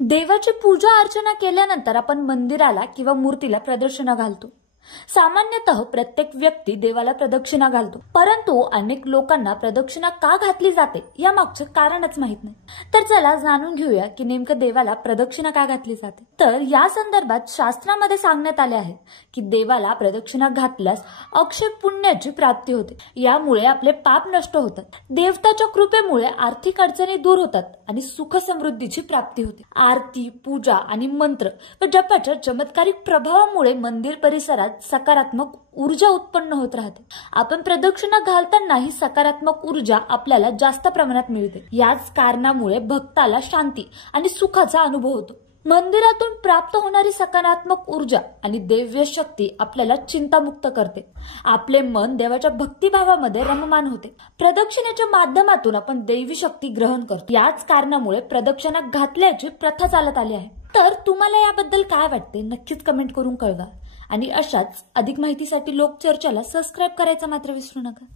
देवाची पूजा अर्चना केल्यानंतर आपण मंदिराला किंवा मूर्तीला प्रदक्षिणा घालतो। सामान्यतः प्रत्येक व्यक्ती देवाला प्रदक्षिणा घालतो, परंतु अनेक लोकांना प्रदक्षिणा का घातली जाते यामागचे कारणच माहित नाही। तर चला जाणून घेऊया की नेमकं देवाला प्रदक्षिणा का घातली जाते। तर या संदर्भात शास्त्रामध्ये सांगण्यात आले आहे की देवाला प्रदक्षिणा घातल्यास अक्षय पुण्याची प्राप्ती होते। यामुळे आपले पाप नष्ट होतात, देवताच्या कृपेमुळे आर्थिक अडचणी दूर होतात आणि सुख समृद्धीची प्राप्ती होते। आरती, पूजा आणि मंत्र व जपाच्या चमत्कारिक प्रभावामुळे मंदिर परिसरात सकारात्मक ऊर्जा उत्पन्न होत राहते। आपण प्रदक्षिणा घालताना ही सकारात्मक ऊर्जा आपल्याला जास्त प्रमाणात मिळते। याच कारणामुळे भक्ताला शांती आणि सुखाचा अनुभव होतो। मंदिरातून प्राप्त होणारी सकारात्मक ऊर्जा आणि दिव्य शक्ती आपल्याला चिंतामुक्त करते। आपले मन देवाच्या भक्तिभावामध्ये रममान होते। प्रदक्षिणेच्या माध्यमातून आपण दैवी शक्ती ग्रहण करतो। याच कारणामुळे प्रदक्षिणा घातल्याची प्रथा चालत आली आहे। तर तुम्हाला याबद्दल काय वाटते नक्कीच कमेंट करून कळवा आणि अशाच अधिक माहितीसाठी लोक चर्चाला सबस्क्राइब करायचं मात्र विसरू नका।